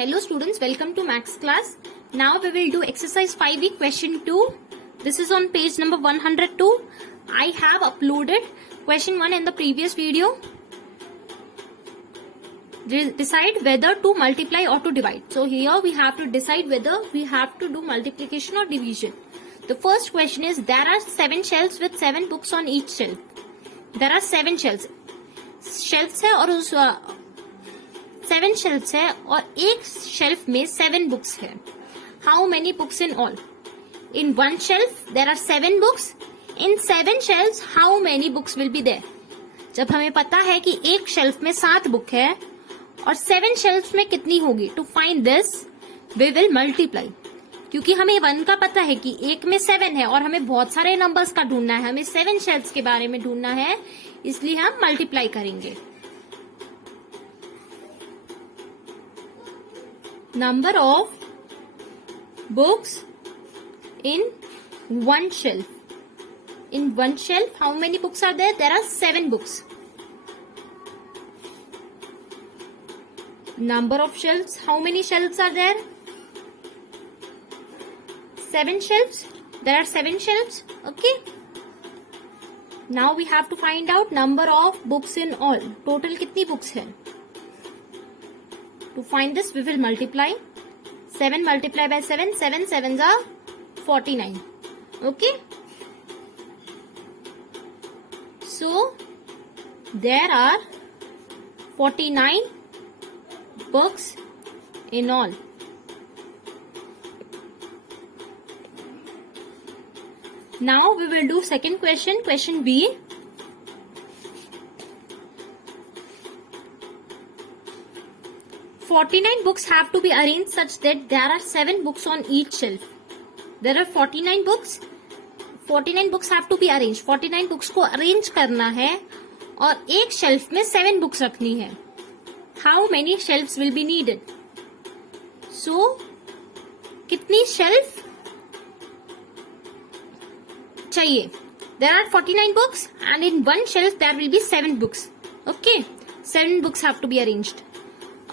Hello students, welcome to Max class. Now we will do exercise 5e question 2. This is on page number 102. I have uploaded question 1 in the previous video. Decide whether to multiply or to divide. So here we have to decide whether we have to do multiplication or division. The first question is, there are 7 shelves with 7 books on each shelf. There are 7 shelves. Shelves है और उस 7 shelves है और एक shelf में 7 books है. How many books in all? In 1 shelf there are 7 books. In 7 shelves how many books will be there? जब हमें पता है कि एक शेल्फ में 7 बुक है और 7 शेल्फ्स में कितनी होगी, to find this we will multiply. क्योंकि हमें 1 का पता है कि एक में 7 है और हमें बहुत सारे नंबर्स का ढूंढना है, हमें 7 शेल्फ्स के बारे में ढूंढना है, इसलिए हम मल्टीप्लाई करेंगे. Number of books in 1 shelf. In 1 shelf how many books are there? There are 7 books. Number of shelves, how many shelves are there? 7 shelves. There are 7 shelves. Okay. Now we have to find out number of books in all. Total कितनी books है? To find this we will multiply. 7 multiply by 7. 7 sevens are 49. Okay. So there are 49 books in all. Now we will do second question, question B. "49 books have to be arranged such that there are 7 books on each shelf." There are 49 books. 49 books have to be arranged. 49 books को arrange करना है और एक shelf में 7 books रखनी है. How many shelves will be needed? So कितनी shelf चाहिए? There are 49 books and in 1 shelf there will be 7 books. Okay, 7 books have to be arranged.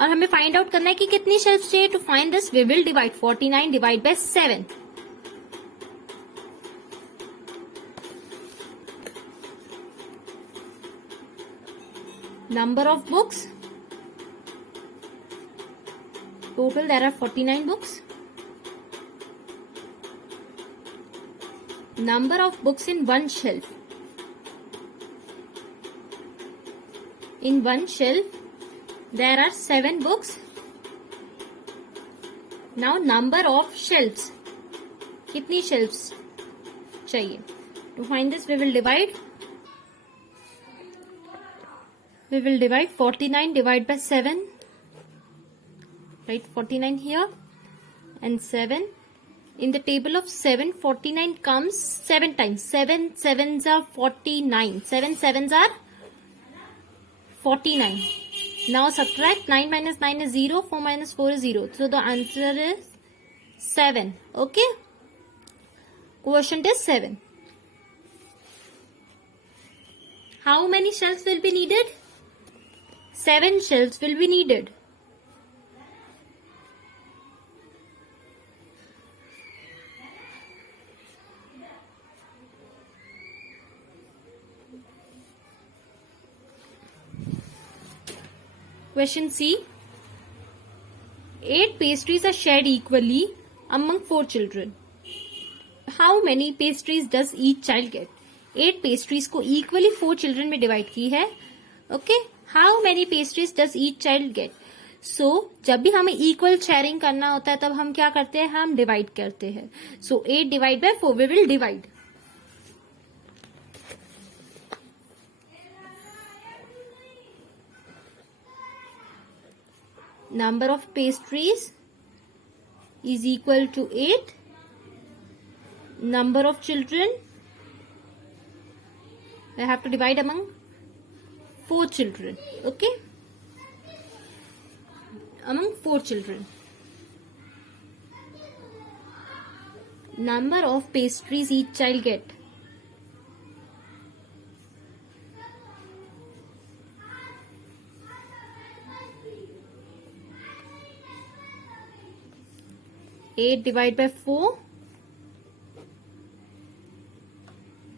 और हमें फाइंड आउट करना है कि कितनी शेल्फ चाहिए. To find this we will divide 49 divide by 7. Number of books total there are 49 books. Number of books in 1 shelf. In 1 shelf there are 7 books. Now number of shelves. कितनी shelves चाहिए? To find this we will divide. We will divide 49 divided by 7. Write 49 here and 7. In the table of 7, 49 comes 7 times. 7 sevens are 49. 7 sevens are 49. Now subtract 9 minus 9 is 0. 4 minus 4 is 0. So the answer is 7. Okay. Quotient is 7. How many shelves will be needed? 7 shelves will be needed. Question C. 8 pastries are shared equally among 4 children. How many pastries does each child get? 8 pastries को equally 4 children में divide की है. Okay. How many pastries does each child get? So जब भी हमें equal sharing करना होता है तब हम क्या करते हैं? हम divide करते हैं. So 8 divide by 4 we will divide. Number of pastries is equal to 8. Number of children I have to divide among 4 children. Okay, among 4 children. Number of pastries each child get. 8 divided by 4.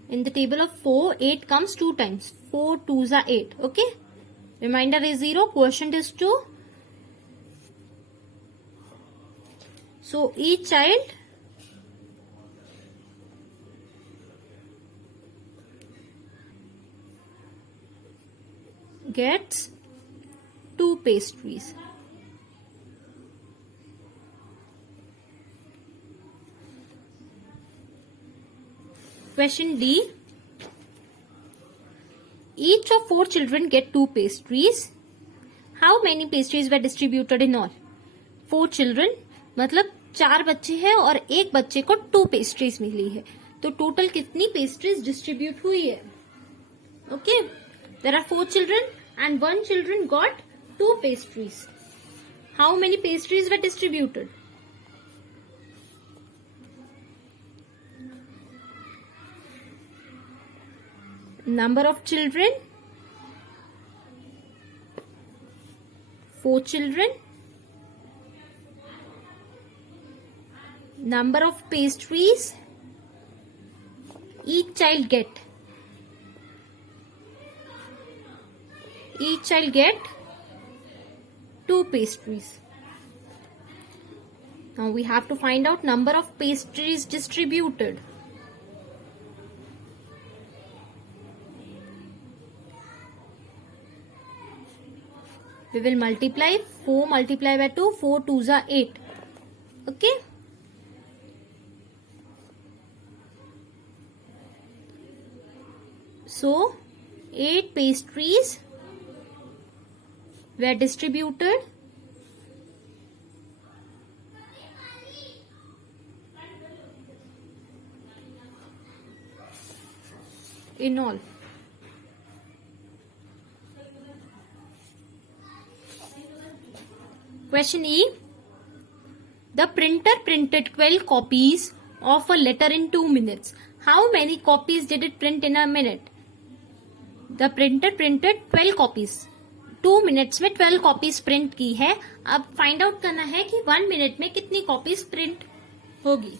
In the table of 4, 8 comes 2 times. 4 2s are 8. Okay. Remainder is 0. Quotient is 2. So each child gets 2 pastries. Question D. Each of 4 children get 2 pastries. How many pastries were distributed in all? 4 children मतलब 4 बच्चे हैं और एक बच्चे को 2 pastries मिली है. तो total कितनी पेस्ट्रीज डिस्ट्रीब्यूट हुई है? Okay, there are 4 children and 1 children got 2 pastries. How many pastries were distributed? Number of children, 4 children. Number of pastries each child get. Each child get 2 pastries. Now we have to find out number of pastries distributed. We will multiply 4 multiply by 2. 4 2s are 8. Okay. So 8 pastries were distributed in all. Question E. The printer printed 12 copies of a letter in 2 minutes. How many copies did it print in a minute? The printer printed 12 copies. 2 minutes में 12 copies print की है. अब find out करना है कि 1 minute में कितनी copies print होगी.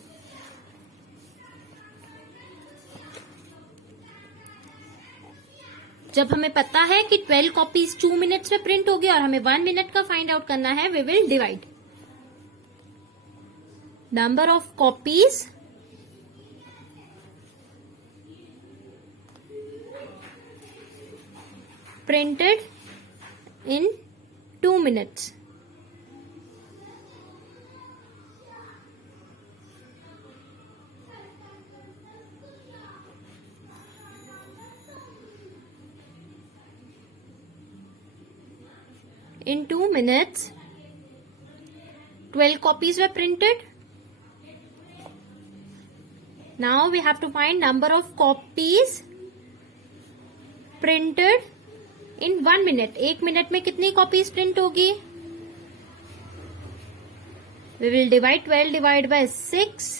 जब हमें पता है कि 12 कॉपीज 2 मिनट्स में प्रिंट होगी और हमें 1 मिनट का फाइंड आउट करना है, we will divide number of copies printed in 2 minutes. In 2 minutes, 12 copies were printed. Now we have to find number of copies printed in 1 minute. 1 minute में कितनी copies print होगी? We will divide 12 divided by 6.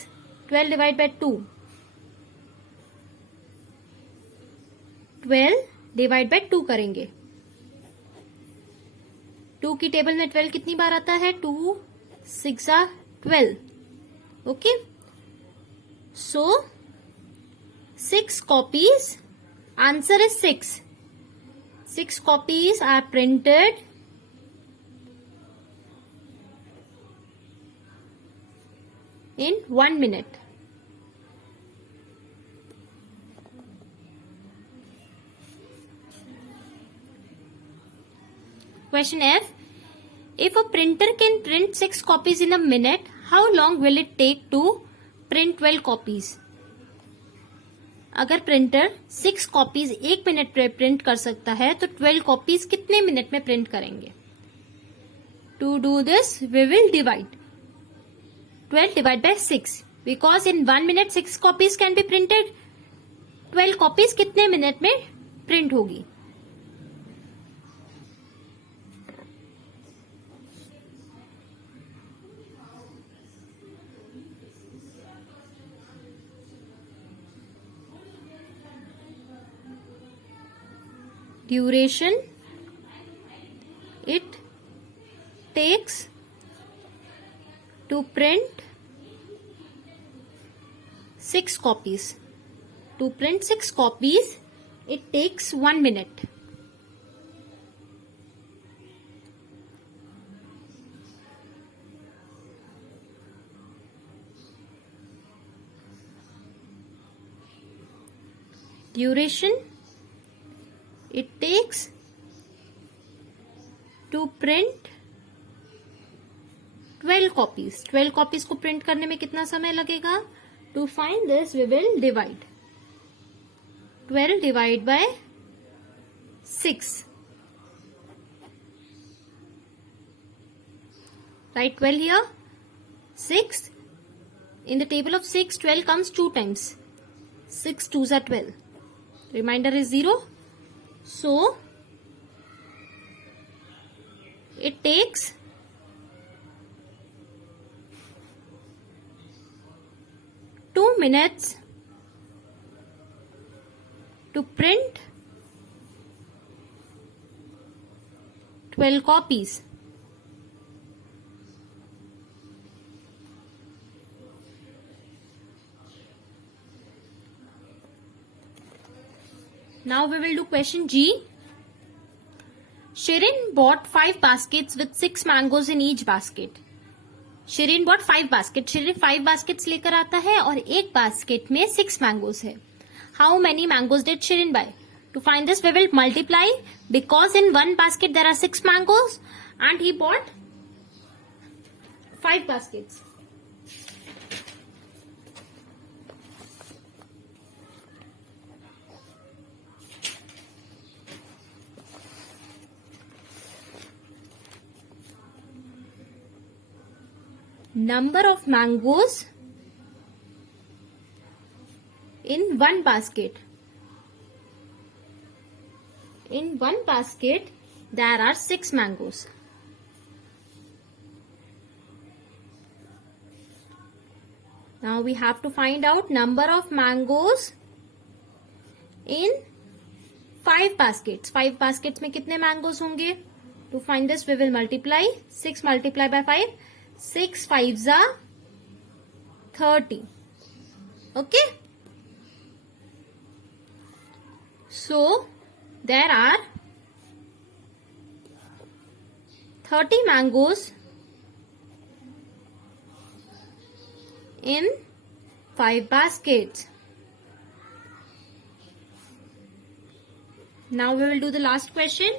12 divided by 2. 12 divide by 2 करेंगे. 2 की table में 12 कितनी बार आता है? 2 6 12. Okay, so 6 copies. Answer is 6. 6 copies are printed in 1 minute. Question F. If a printer can print 6 copies in a minute, how long will it take to print 12 copies? अगर printer 6 copies 1 minute में print कर सकता है तो 12 copies कितने minute में print करेंगे? To do this we will divide 12 divide by 6 because in 1 minute 6 copies can be printed. 12 copies कितने मिनट में प्रिंट होगी? Duration it takes to print 6 copies. To print 6 copies, it takes 1 minute. Duration, it takes to print 12 copies. 12 copies को print करने में कितना समय लगेगा? To find this, we will divide. 12 divided by 6. Write 12 here. 6. In the table of 6, 12 comes 2 times. 6 2s are 12. Remainder is 0. So, it takes 2 minutes to print 12 copies. Now we will do question G. Shirin bought 5 baskets with 6 mangoes in each basket. Shirin bought 5 baskets. Shirin 5 baskets लेकर आता है और एक basket में 6 mangoes है. How many mangoes did Shirin buy? To find this, we will multiply because in one basket there are 6 mangoes and he bought 5 baskets. Number of mangoes in one basket. In one basket, there are 6 mangoes. Now we have to find out number of mangoes in 5 baskets. 5 baskets में कितने mangoes होंगे? To find this, we will multiply 6 multiplied by 5. 6 5s are 30. Okay. So, there are 30 mangoes in 5 baskets. Now we will do the last question.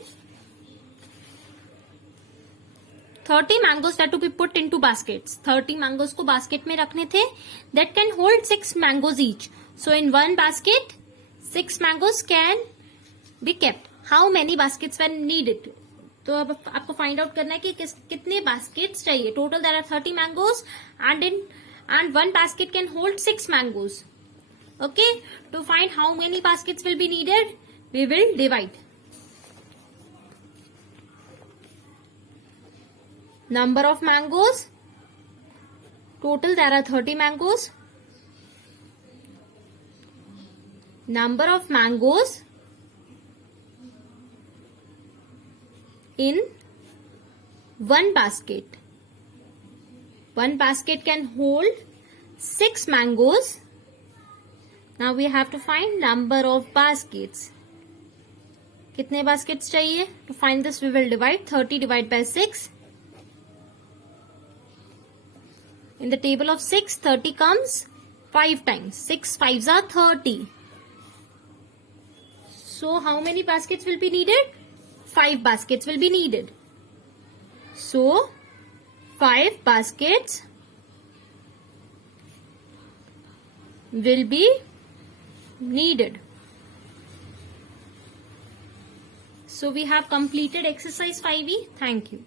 30 mangoes that to be put into baskets. 30 mangoes को basket में रखने थे. That can hold 6 mangoes each. So in one basket, 6 mangoes can be kept. How many baskets were needed? तो अब आपको find out करना है कि कितने baskets चाहिए. Total there are 30 mangoes and one basket can hold 6 mangoes. Okay. To find how many baskets will be needed, we will divide. Number of mangoes. Total there are 30 mangoes. Number of mangoes in one basket. One basket can hold 6 mangoes. Now we have to find number of baskets. कितने baskets चाहिए? To find this, we will divide 30 divided by 6. In the table of 6, 30 comes 5 times. 6 5s are 30. So, how many baskets will be needed? 5 baskets will be needed. So, 5 baskets will be needed. So, we have completed exercise 5e. Thank you.